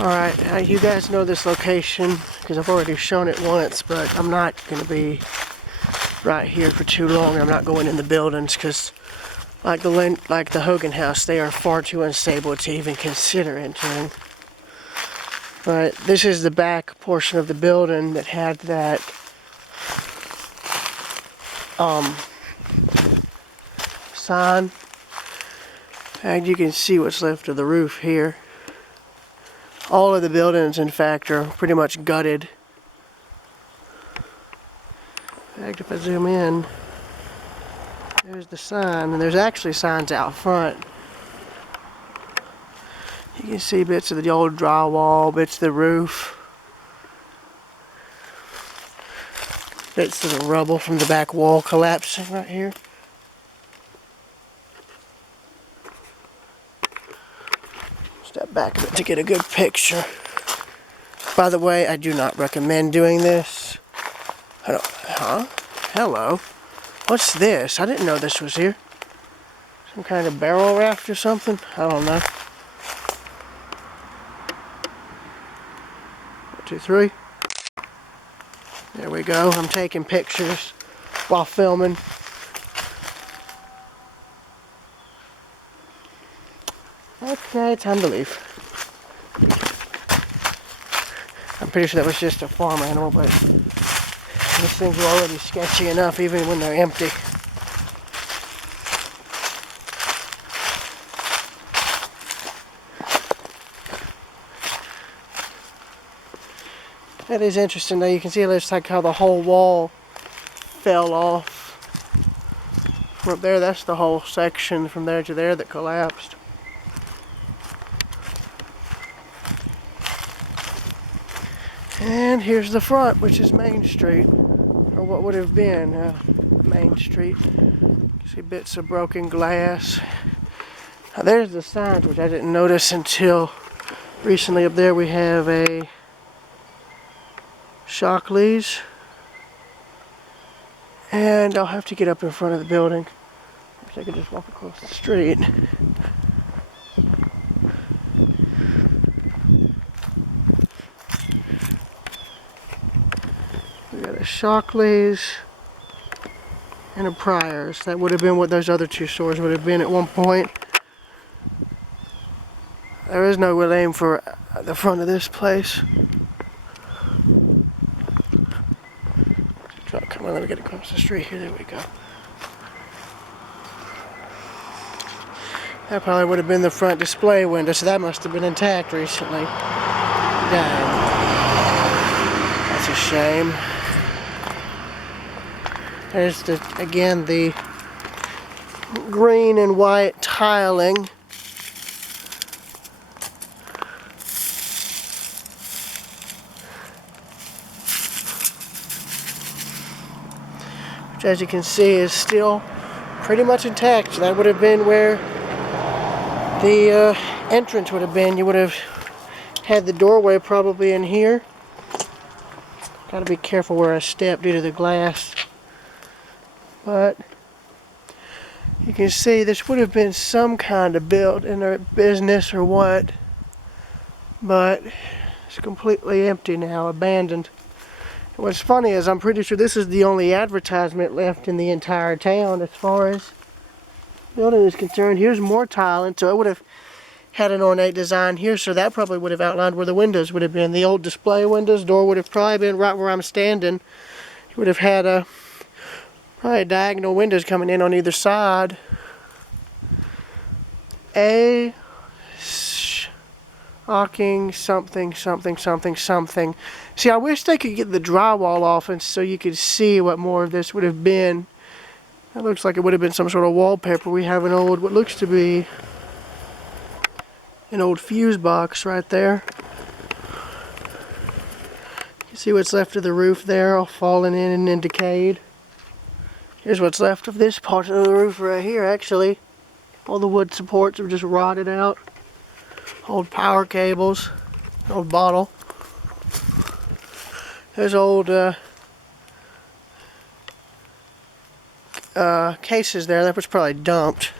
Alright, you guys know this location because I've already shown it once, but I'm not going to be right here for too long. I'm not going in the buildings because like the Hogan house, they are far too unstable to even consider entering. But this is the back portion of the building that had that sign. And you can see what's left of the roof here. All of the buildings, in fact, are pretty much gutted. In fact, if I zoom in, there's the sign, and there's actually signs out front. You can see bits of the old drywall, bits of the roof, bits of the rubble from the back wall collapsing right here. Step back a bit to get a good picture. By the way, I do not recommend doing this. Hello? What's this? I didn't know this was here. Some kind of barrel raft or something? I don't know. 1, 2, 3. There we go. I'm taking pictures while filming. Okay, time to leave. I'm pretty sure that was just a farm animal, but these things are already sketchy enough even when they're empty. That is interesting though. You can see it looks like how the whole wall fell off. From up there, that's the whole section from there to there that collapsed. And here's the front, which is Main Street, or what would have been Main Street. You see bits of broken glass. Now there's the signs, which I didn't notice until recently. Up there we have a Shockley's, and I'll have to get up in front of the building. Wish I could just walk across the street. We got a Shockley's and a Pryor's. That would have been what those other two stores would have been at one point. There is no real name for the front of this place. Truck, come on, let me get across the street here. There we go. That probably would have been the front display window, so that must have been intact recently. Dang. That's a shame. There's again the green and white tiling. Which, as you can see, is still pretty much intact. That would have been where the entrance would have been. You would have had the doorway probably in here. Gotta be careful where I step due to the glass. But you can see this would have been some kind of building or business or what. But it's completely empty now, abandoned. And what's funny is I'm pretty sure this is the only advertisement left in the entire town as far as building is concerned. Here's more tiling, so it would have had an ornate design here, so that probably would have outlined where the windows would have been. The old display windows, door would have probably been right where I'm standing. You would have had probably diagonal windows coming in on either side. A shocking something. See, I wish they could get the drywall off and so you could see what more of this would have been. That looks like it would have been some sort of wallpaper. We have an old, what looks to be an old fuse box right there. You see what's left of the roof there, all fallen in and decayed. Here's what's left of this part of the roof right here, actually. All the wood supports have just rotted out. Old power cables, old bottle. There's old cases there. That was probably dumped.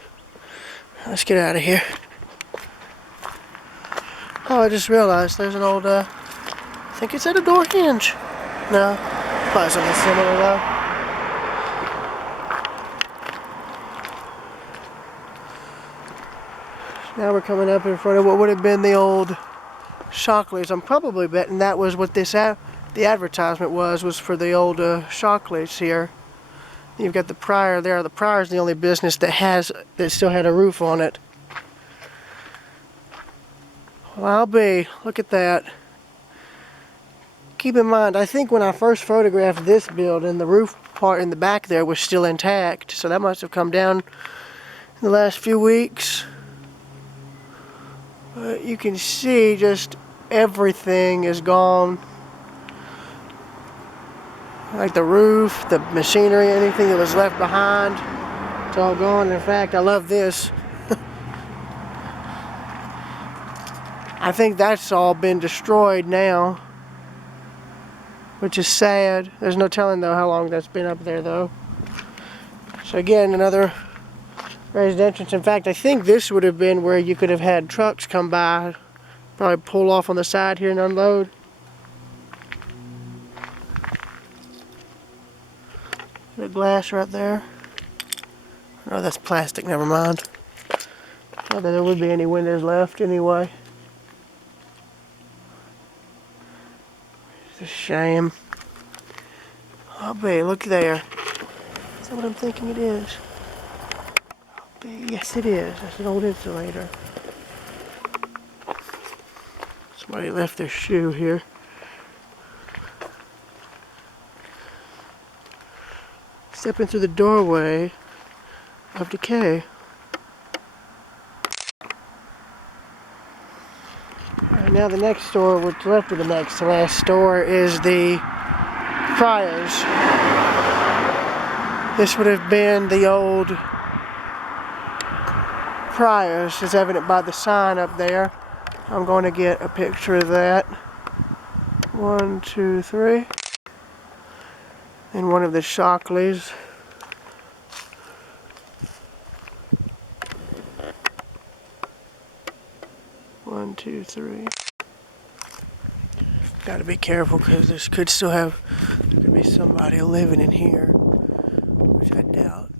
Let's get out of here. Oh, I just realized there's an old, I think it's at a door hinge. No, probably something similar though. Now we're coming up in front of what would have been the old Shockley's. I'm probably betting that was what this the advertisement was for the old Shockley's here. You've got the Pryor there. The Pryor's the only business that still had a roof on it. Well, I'll be. Look at that. Keep in mind, I think when I first photographed this building, the roof part in the back there was still intact, so that must have come down in the last few weeks. But you can see just everything is gone. Like the roof, the machinery, anything that was left behind, it's all gone. In fact, I love this. I think that's all been destroyed now, which is sad. There's no telling though how long that's been up there though. So again, another raised entrance. In fact, I think this would have been where you could have had trucks come by, probably pull off on the side here and unload. The glass right there. Oh, that's plastic, never mind. Not that there would be any windows left anyway. It's a shame. Oh, babe, look there. Is that what I'm thinking it is? Oh, babe, yes, it is. That's an old insulator. Somebody left their shoe here. Stepping through the doorway of decay. Alright, now the next door, what's left of the next to last store, is the Pryor's. This would have been the old Pryor's, as evident by the sign up there. I'm going to get a picture of that. 1, 2, 3. And one of the Shockleys. One, two, three. Gotta be careful because there could be somebody living in here, which I doubt.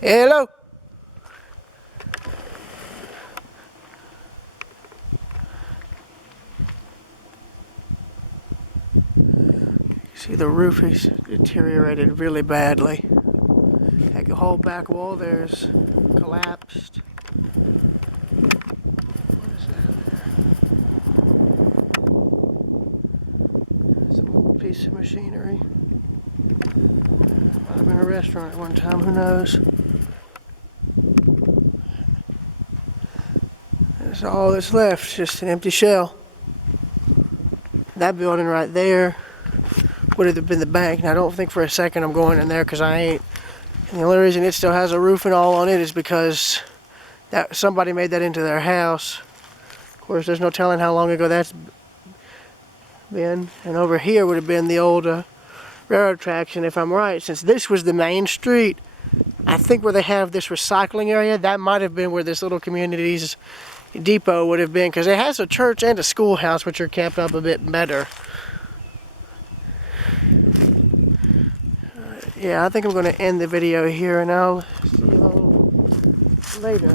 Hello? See, the roof is deteriorated really badly. Like the whole back wall there's collapsed. What is that there? Some old piece of machinery. Might have been a restaurant at one time, who knows? That's all that's left, just an empty shell. That building right there would have been the bank, and I don't think for a second I'm going in there because I ain't. And the only reason it still has a roof and all on it is because somebody made that into their house. Of course, there's no telling how long ago that's been. And over here would have been the old railroad tracks, and if I'm right, since this was the main street, I think where they have this recycling area, that might have been where this little community's depot would have been, because it has a church and a schoolhouse which are kept up a bit better. Yeah, I think I'm going to end the video here, and I'll see you all later.